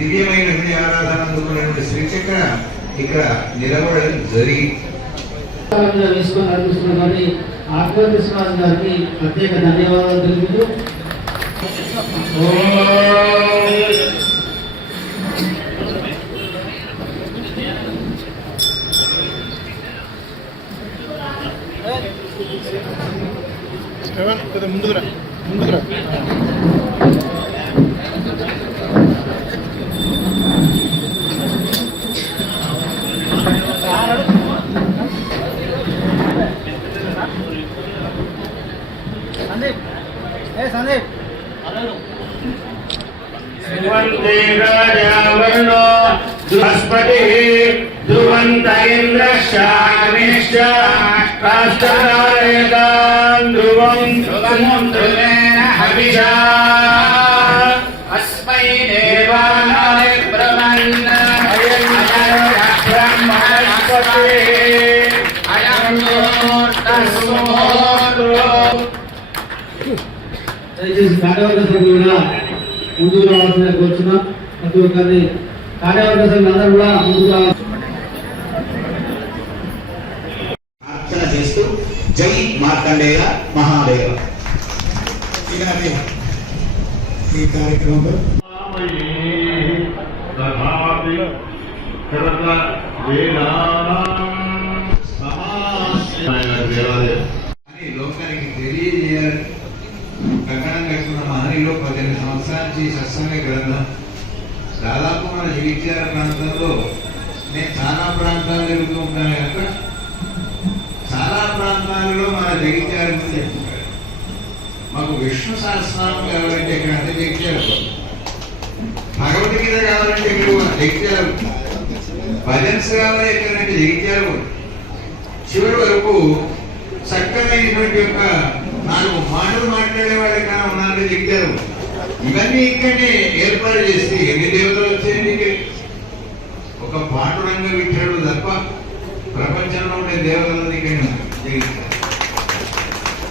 దివ్యమైన హృదయ ఆరాధన అందుకున్నటువంటి శ్రీచక్ర ఇక్కడ నిలబడడం జరిగింది. మీద వేసుకొని గారికి ప్రత్యేక ధన్యవాదాలు తెలుపుతూ శ్రవణ్ కొద్దిగా बृहस्पतिः ध्रुवन्त इन्द्रश्चाग्निश्च काष्ठधारयतान् ध्रुवम् ध्रुवम् ध्रुवेण हविषा अस्मै देवानाय ब्रह्मन् अयम् ब्रह्मणस्पतिः अयम् मुहूर्तः దయచేసి కార్యవర్గ సభ్యులు కూడా ముందుకు రావాల్సిన కోరుచున్నాం ప్రతి ఒక్కరిని కార్యవర్గ సభ్యులు అందరూ కూడా రావాలి ప్రార్థన చేస్తూ జై మార్కండేయ మహాదేవ. ఈ కార్యక్రమంలో ప్రాంతంలో నేను చాలా ప్రాంతాలు తిరుగుతూ ఉంటాను కనుక చాలా ప్రాంతాలలో మన జగిత్యాల గురించి మాకు విష్ణు సహస్రనామం కావాలంటే ఇక్కడ అంటే జగిత్యాల భగవద్గీత కావాలంటే ఇక్కడ కూడా జగిత్యాల భజన్స్ కావాలి ఎక్కడంటే జగిత్యాల చివరి వరకు చక్కనైనటువంటి యొక్క నాలుగు మాటలు మాట్లాడే వాళ్ళకన్నా ఉన్నారని చెప్తారు ఇవన్నీ ఇక్కడే ఏర్పాటు చేసి ఎన్ని దేవతలు వచ్చాయండి ఇక్కడ? ఒక పాండురంగ విఠలుడు తప్ప ప్రపంచంలో ఉండే దేవతలన్నీ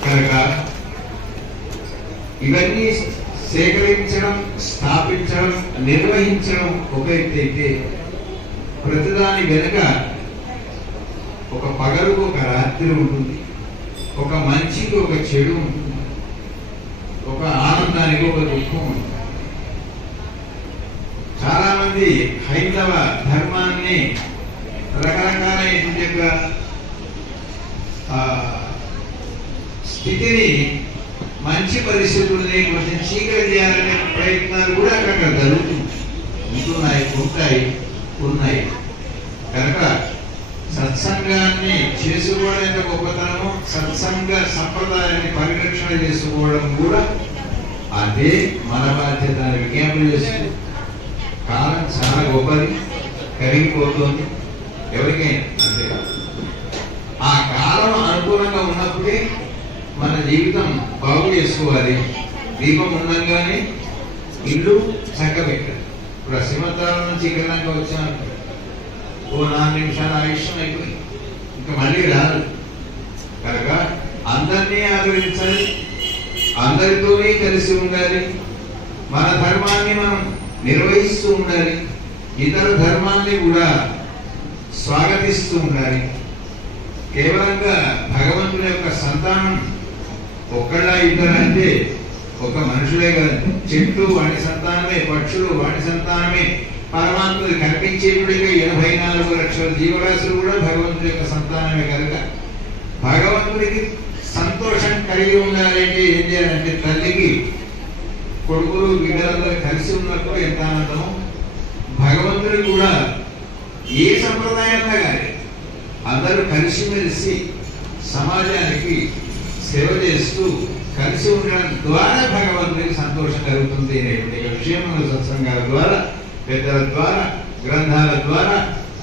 కనుక ఇవన్నీ సేకరించడం స్థాపించడం నిర్వహించడం ఒక వ్యక్తి అయితే ప్రతిదాని వెనుక ఒక పగలుకు ఒక రాత్రి ఉంటుంది. ఒక మంచికి ఒక చెడు ఉంటుంది. ఒక ఆనందానికి ఒక దుఃఖం ఉంటుంది. మంది హైందవ ధర్మాన్ని రకరకాలైనటువంటి యొక్క స్థితిని మంచి పరిస్థితుల్ని కొంచెం చీకటి చేయాలనే ప్రయత్నాలు కూడా అక్కడ జరుగుతుంది ఉంటున్నాయి ఉంటాయి ఉన్నాయి. కనుక సత్సంగాన్ని చేసుకోవడం ఎంత గొప్పతనమో సత్సంగ సంప్రదాయాన్ని పరిరక్షణ చేసుకోవడం కూడా అదే మన బాధ్యత విజ్ఞాపన చేస్తుంది. కాలం చాలా గొప్పది. కరిగిపోతుంది. ఎవరికైనా అంటే ఆ కాలం అనుకూలంగా ఉన్నప్పుడే మన జీవితం బాగు చేసుకోవాలి. దీపం ఉండగానే ఇల్లు చక్కబెట్టాలి. ఇప్పుడు ఆ నుంచి ఇక్కడ వచ్చాను. ఓ నాలుగు నిమిషాల ఆయుష్యం అయిపోయి ఇంకా మళ్ళీ రాదు. కనుక అందరినీ ఆదరించాలి. అందరితోనే కలిసి ఉండాలి. మన ధర్మాన్ని మనం నిర్వహిస్తూ ఉండాలి ఇతర ధర్మాన్ని కూడా స్వాగతిస్తూ ఉండాలి కేవలంగా భగవంతుని యొక్క సంతానం ఒక్కళ్ళ ఇద్దరు అంటే ఒక మనుషులే కాదు. చెట్టు వాటి సంతానమే పక్షులు వాటి సంతానమే. పరమాత్ముడు కనిపించేటుడిగా ఎనభై నాలుగు లక్షల జీవరాశులు కూడా భగవంతుడి యొక్క సంతానమే కనుక. భగవంతుడికి సంతోషం కలిగి ఉండాలంటే ఏం చేయాలంటే తల్లికి కొడుకులు బిడ్డలందరూ కలిసి ఉన్నప్పుడు ఎంత ఆనందం భగవంతుడు కూడా ఏ సంప్రదాయంలో కానీ అందరూ కలిసిమెలిసి సమాజానికి సేవ చేస్తూ కలిసి ఉండడం ద్వారా భగవంతుడికి సంతోషం కలుగుతుంది అనేటువంటి విషయం మన సత్సంగాల ద్వారా పెద్దల ద్వారా గ్రంథాల ద్వారా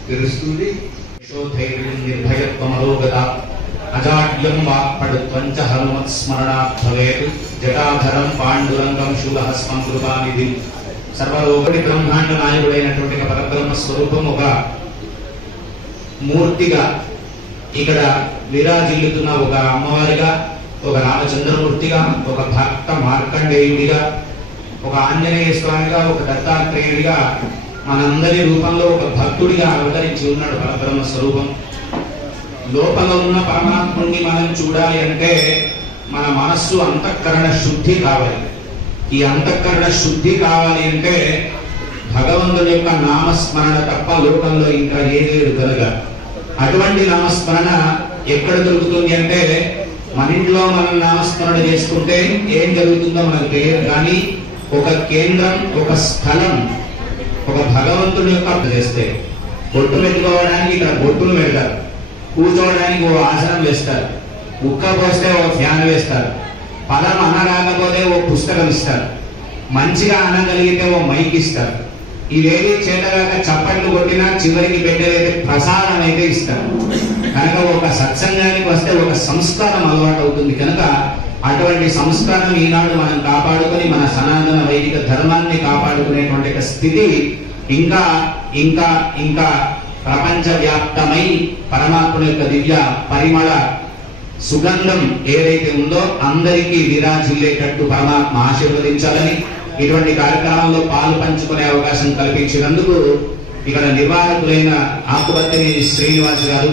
తెలుస్తుంది. యశోధైర్యం నిర్భయత్వమరోగత. అజాడ్యం వాక్పడుత్వంచ హనుమత్స్మరణాత్ భవేత్ జటాధరం పాండురంగం శూలహస్మం కృపానిధి సర్వలోకటి బ్రహ్మాండ నాయకుడైనటువంటి పరబ్రహ్మ స్వరూపం ఒక మూర్తిగా ఇక్కడ విరాజిల్లుతున్న ఒక అమ్మవారిగా ఒక రామచంద్రమూర్తిగా ఒక భక్త మార్కండేయుడిగా ఒక ఆంజనేయ స్వామిగా ఒక దత్తాత్రేయుడిగా మనందరి రూపంలో ఒక భక్తుడిగా అవతరించి ఉన్నాడు పరబ్రహ్మ స్వరూపం లోపల ఉన్న పరమాత్ముడిని మనం చూడాలి అంటే మన మనస్సు అంతఃకరణ శుద్ధి కావాలి. ఈ అంతఃకరణ శుద్ధి కావాలి అంటే భగవంతుడి యొక్క నామస్మరణ తప్ప లోకంలో ఇంకా ఏది లేదు కనుక. అటువంటి నామస్మరణ ఎక్కడ దొరుకుతుంది అంటే మన ఇంట్లో మనం నామస్మరణ చేసుకుంటే ఏం జరుగుతుందో మనకు తెలియదు కానీ ఒక కేంద్రం ఒక స్థలం ఒక భగవంతుడి యొక్క చేస్తే. బొట్టు పెట్టుకోవడానికి ఇక్కడ బొట్టును పెడతారు. కూర్చోవడానికి ఓ ఆసనం వేస్తారు. ఉక్క పోస్తే ఓ ఫ్యాన్ వేస్తారు. పదం అనరాకపోతే ఓ పుస్తకం ఇస్తారు. మంచిగా అనగలిగితే ఓ మైక్ ఇస్తారు. ఇవేవి చేతగాక చప్పట్లు కొట్టినా చివరికి పెట్టేదైతే ప్రసాదం అయితే ఇస్తారు. కనుక ఒక సత్సంగానికి వస్తే ఒక సంస్కారం అలవాటు అవుతుంది. కనుక అటువంటి సంస్కారం ఈనాడు మనం కాపాడుకొని మన సనాతన వైదిక ధర్మాన్ని కాపాడుకునేటువంటి స్థితి ఇంకా ఇంకా ఇంకా ప్రపంచ వ్యాప్తమై పరమాత్ముని యొక్క దివ్య పరిమళ సుగంధం ఏదైతే ఉందో అందరికీ విరాజిల్లేటట్టు పరమాత్మ ఆశీర్వదించాలని ఇటువంటి కార్యక్రమంలో పాలు పంచుకునే అవకాశం కల్పించినందుకు ఇక్కడ నిర్వాహకులైన ఆకుపత్రి శ్రీనివాస్ గారు